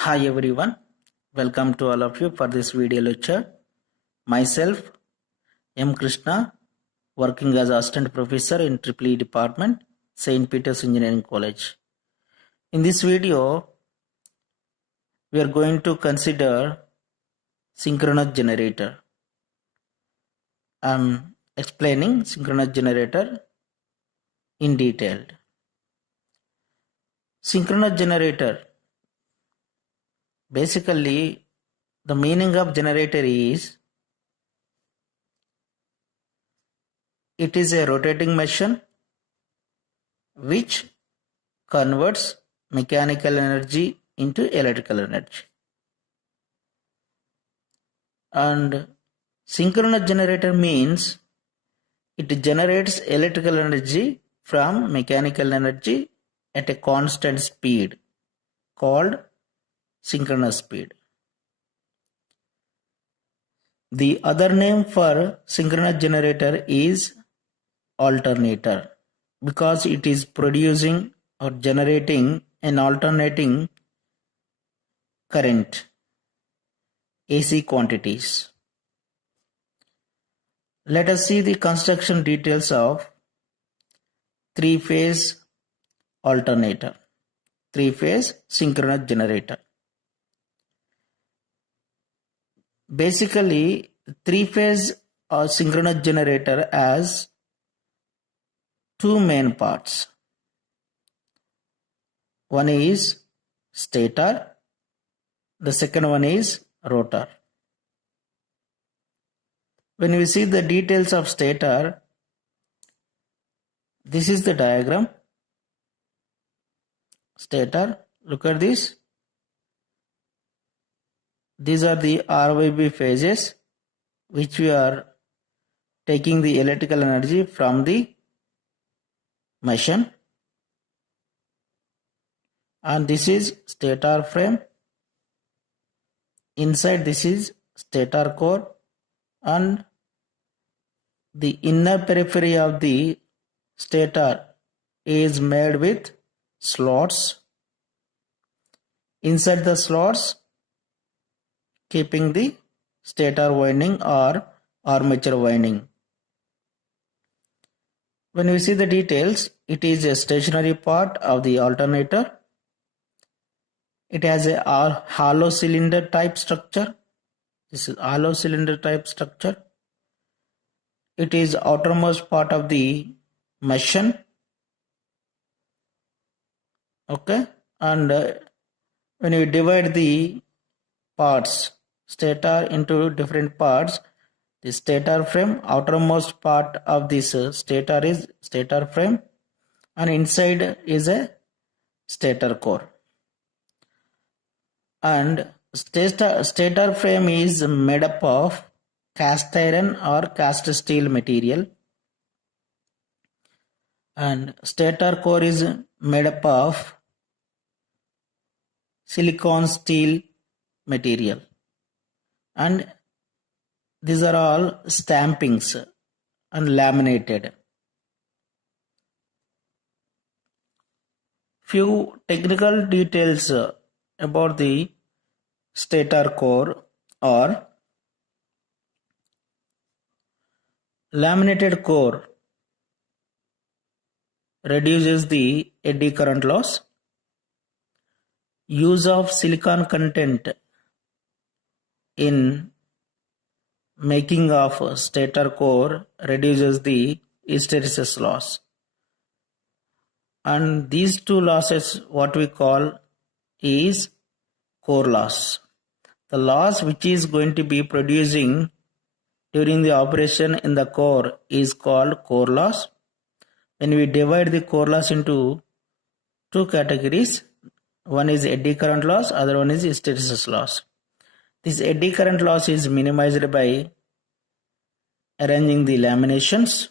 Hi everyone, welcome to all of you for this video lecture. Myself, M. Krishna, working as Assistant Professor in EEE Department, St. Peter's Engineering College. In this video, we are going to consider synchronous generator. I am explaining synchronous generator in detail. Synchronous generator, basically the meaning of generator is it is a rotating machine which converts mechanical energy into electrical energy. And synchronous generator means it generates electrical energy from mechanical energy at a constant speed called synchronous speed. The other name for synchronous generator is alternator because it is producing or generating an alternating current, AC quantities. Let us see the construction details of three-phase alternator, three-phase synchronous generator. Basically, three-phase synchronous generator has two main parts. One is stator, the second one is rotor. When we see the details of stator, this is the diagram. Stator, look at this. These are the RYB phases which we are taking the electrical energy from the machine. And this is stator frame. Inside this is stator core, and the inner periphery of the stator is made with slots. Inside the slots, keeping the stator winding or armature winding. When we see the details, it is a stationary part of the alternator. It has a hollow cylinder type structure. This is hollow cylinder type structure. It is outermost part of the machine. Okay, and when we divide the parts, stator into different parts, the stator frame, outermost part of this stator is stator frame, and inside is a stator core. And stator frame is made up of cast iron or cast steel material, and stator core is made up of silicon steel material, and these are all stampings and laminated. Few technical details about the stator core or laminated core reduces the eddy current loss. Use of silicon content in making of stator core reduces the hysteresis loss. And these two losses, what we call is core loss. The loss which is going to be producing during the operation in the core is called core loss. When we divide the core loss into two categories, one is eddy current loss, other one is hysteresis loss. This eddy current loss is minimized by arranging the laminations,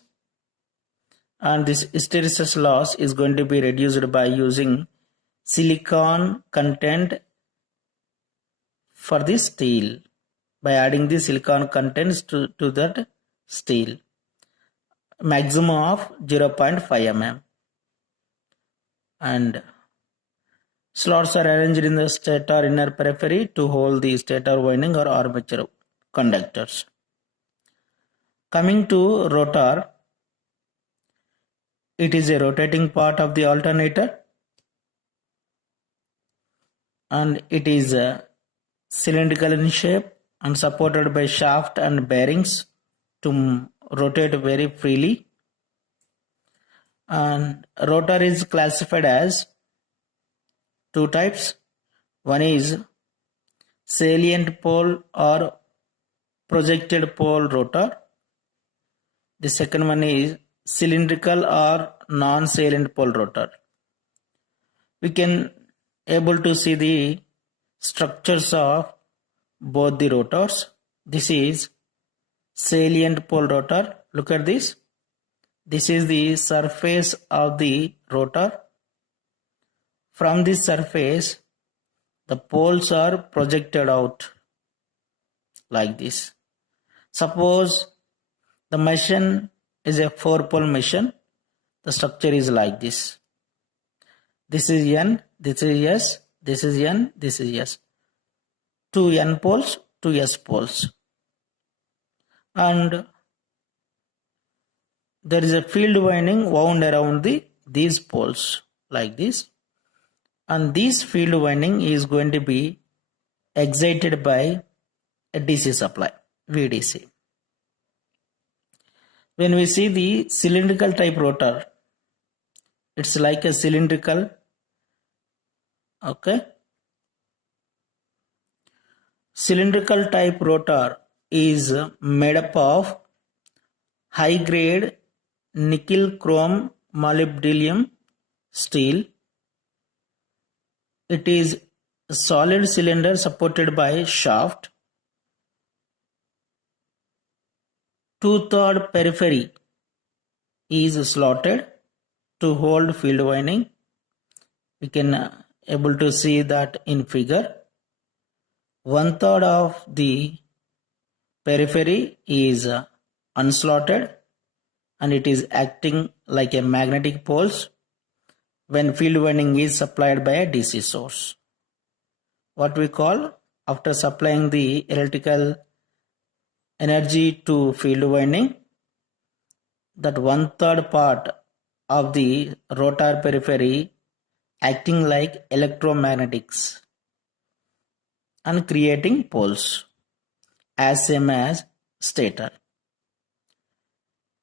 and this hysteresis loss is going to be reduced by using silicon content for the steel, by adding the silicon contents to that steel, maximum of 0.5 mm. And Slots are arranged in the stator inner periphery to hold the stator winding or armature conductors. Coming to rotor, it is a rotating part of the alternator and it is cylindrical in shape and supported by shaft and bearings to rotate very freely. And rotor is classified as two types. One is salient pole or projected pole rotor. The second one is cylindrical or non-salient pole rotor. We can able to see the structures of both the rotors. This is salient pole rotor. Look at this. This is the surface of the rotor. From this surface, the poles are projected out like this. Suppose the machine is a 4-pole machine. The structure is like this. This is N, this is S, this is N, this is S. 2 N poles, 2 S poles. And there is a field winding wound around these poles like this. And this field winding is going to be excited by a DC supply, VDC. When we see the cylindrical type rotor, it's like a cylindrical, okay. Cylindrical type rotor is made up of high grade nickel chrome molybdenum steel. It is a solid cylinder supported by shaft. 2/3 periphery is slotted to hold field winding. We can able to see that in figure. 1/3 of the periphery is unslotted and it is acting like a magnetic poles when field winding is supplied by a DC source. What we call, after supplying the electrical energy to field winding, that 1/3 part of the rotor periphery acting like electromagnetics and creating poles as same as stator.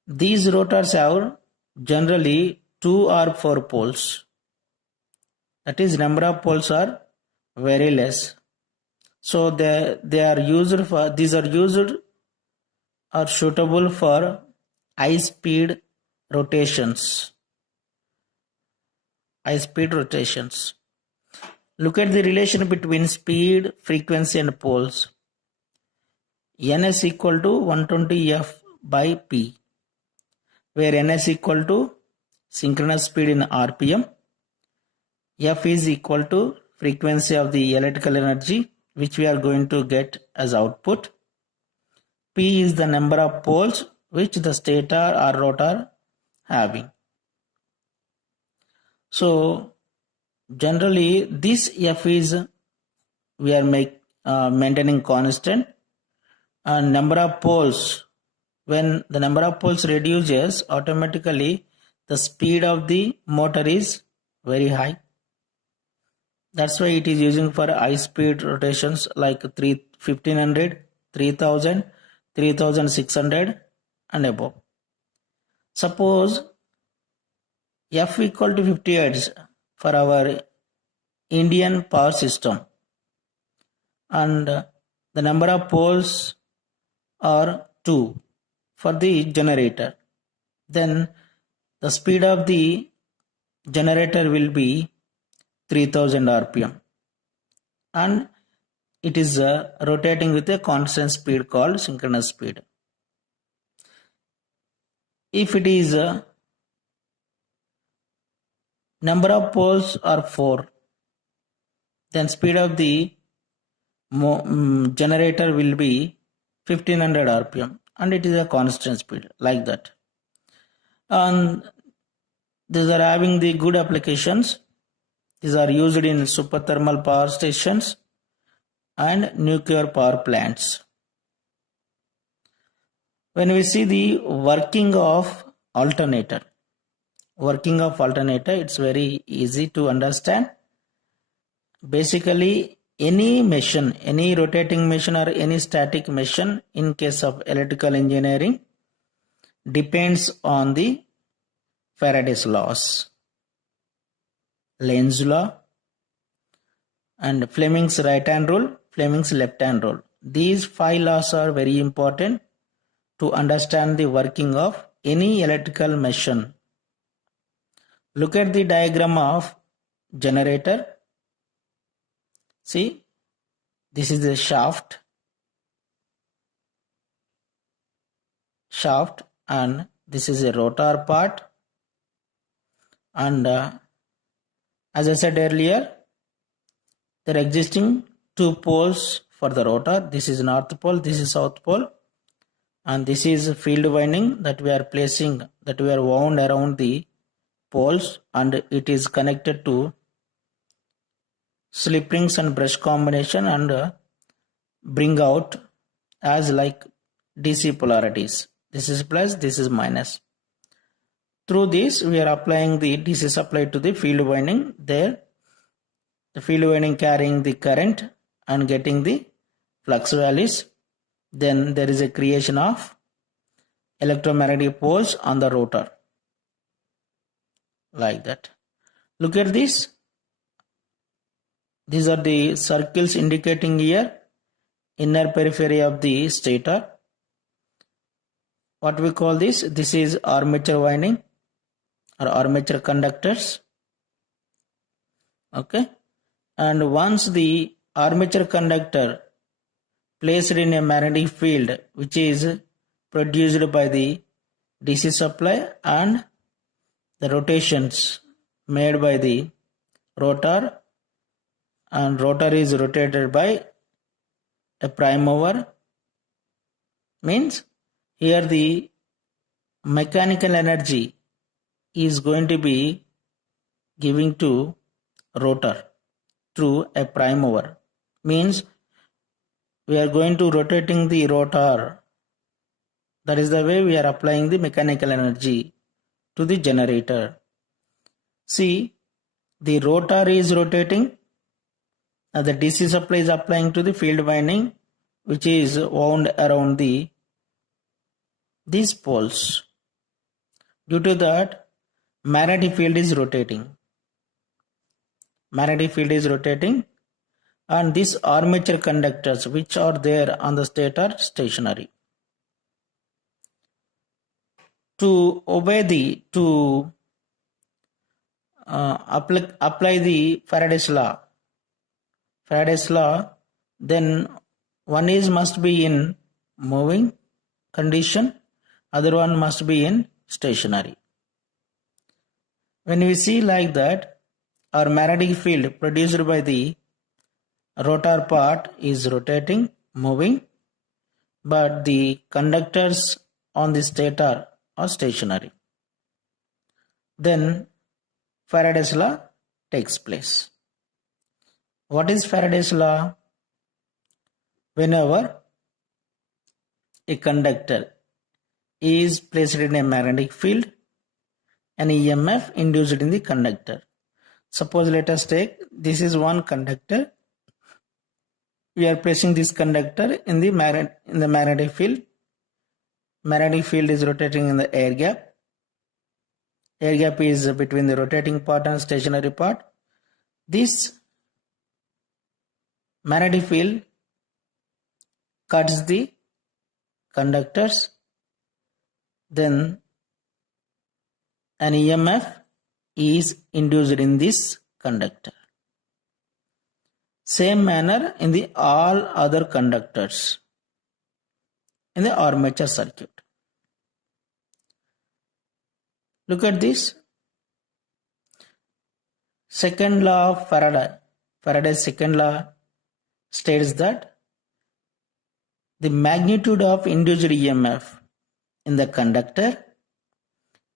These rotors have generally 2 or 4 poles. That is, number of poles are very less. So they are used for, these are used or suitable for high speed rotations. High speed rotations. Look at the relation between speed, frequency and poles. N is equal to 120 F by P, where N is equal to synchronous speed in RPM. F is equal to frequency of the electrical energy which we are going to get as output. P is the number of poles which the stator or rotor having. So generally this F is we are maintaining constant, and number of poles, when the number of poles reduces, automatically the speed of the motor is very high. That's why it is using for high speed rotations like 1500, 3000, 3600 and above. Suppose F equal to 50 Hz for our Indian power system, and the number of poles are 2 for the generator, then the speed of the generator will be 3000 rpm and it is rotating with a constant speed called synchronous speed. If it is number of poles are 4, then speed of the generator will be 1500 rpm and it is a constant speed like that. And these are having the good applications These are used in superthermal power stations and nuclear power plants. When we see the working of alternator, it's very easy to understand. Basically, any machine, any rotating machine or any static machine in case of electrical engineering depends on the Faraday's laws, Lenz law, and Fleming's right hand rule, Fleming's left hand rule. These 5 laws are very important to understand the working of any electrical machine. Look at the diagram of generator. See, this is the shaft, and this is a rotor part, and as I said earlier, there are existing 2 poles for the rotor. This is north pole, this is south pole, and this is field winding that we are wound around the poles, and it is connected to slip rings and brush combination and bring out as like DC polarities. This is plus, this is minus. Through this, we are applying the DC supply to the field winding. There, the field winding carrying the current and getting the flux values. Then there is a creation of electromagnetic poles on the rotor. Like that. Look at this. These are the circles indicating here inner periphery of the stator. What we call this? This is armature winding or armature conductors. Okay. And once the armature conductor placed in a magnetic field which is produced by the DC supply and the rotations made by the rotor, and rotor is rotated by a prime mover, means here the mechanical energy is going to be giving to rotor through a prime mover, means we are going to rotating the rotor. That is the way we are applying the mechanical energy to the generator. See, the rotor is rotating, and the DC supply is applying to the field winding which is wound around these poles. Due to that, magnetic field is rotating. And these armature conductors which are there on the stator stationary. To apply the Faraday's law, then one is must be in moving condition, other one must be in stationary. When we see like that, our magnetic field produced by the rotor part is rotating, moving, but the conductors on the stator are stationary. Then Faraday's law takes place. What is Faraday's law? Whenever a conductor is placed in a magnetic field, an EMF induced in the conductor. Suppose let us take, this is one conductor. We are placing this conductor in the magnetic field. Magnetic field is rotating in the air gap. Air gap is between the rotating part and stationary part. This magnetic field cuts the conductors. Then an EMF is induced in this conductor. Same manner in the all other conductors in the armature circuit. Look at this. Second law of Faraday. Faraday's second law states that the magnitude of induced EMF in the conductor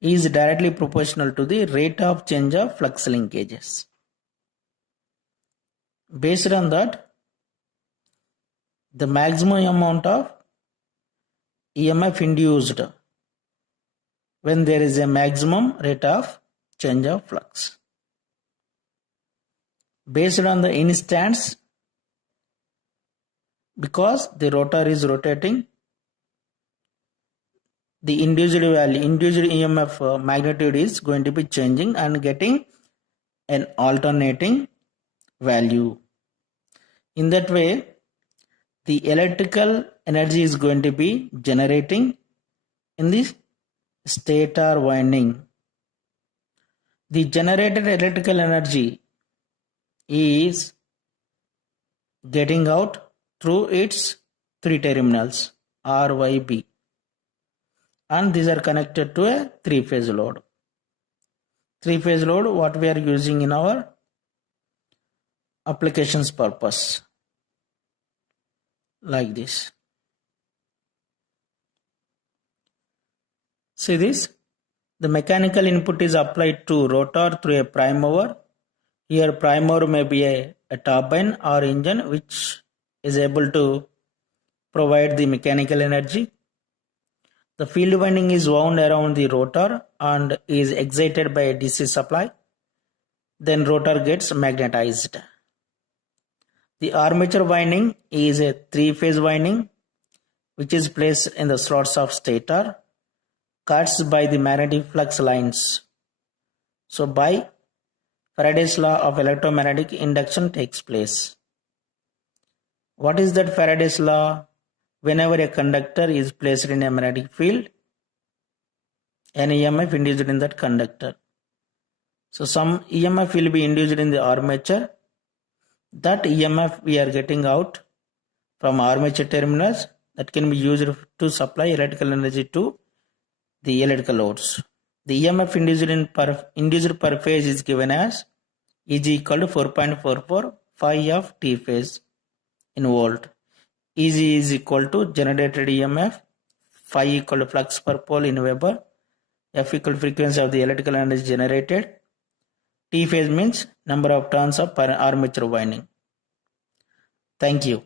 is directly proportional to the rate of change of flux linkages. Based on that, the maximum amount of EMF induced when there is a maximum rate of change of flux. Based on the instance, because the rotor is rotating, the induced EMF magnitude is going to be changing and getting an alternating value. In that way, the electrical energy is going to be generating in the stator winding. The generated electrical energy is getting out through its three terminals R, Y, B, and these are connected to a three-phase load. Three-phase load, what we are using in our applications purpose, like this. See this, the mechanical input is applied to rotor through a prime mover. Here prime mover may be a turbine or engine which is able to provide the mechanical energy. The field winding is wound around the rotor and is excited by a DC supply. Then rotor gets magnetized. The armature winding is a three-phase winding which is placed in the slots of stator, cuts by the magnetic flux lines. So by Faraday's law of electromagnetic induction takes place. What is that Faraday's law? Whenever a conductor is placed in a magnetic field, an EMF induced in that conductor. So some EMF will be induced in the armature. That EMF we are getting out from armature terminals that can be used to supply electrical energy to the electrical loads. The EMF induced per phase is given as Eg equal to 4.44 phi of T phase in volt. Eg is equal to generated EMF, phi equal to flux per pole in Weber, F equal to frequency of the electrical energy generated, T phase means number of turns of armature winding. Thank you.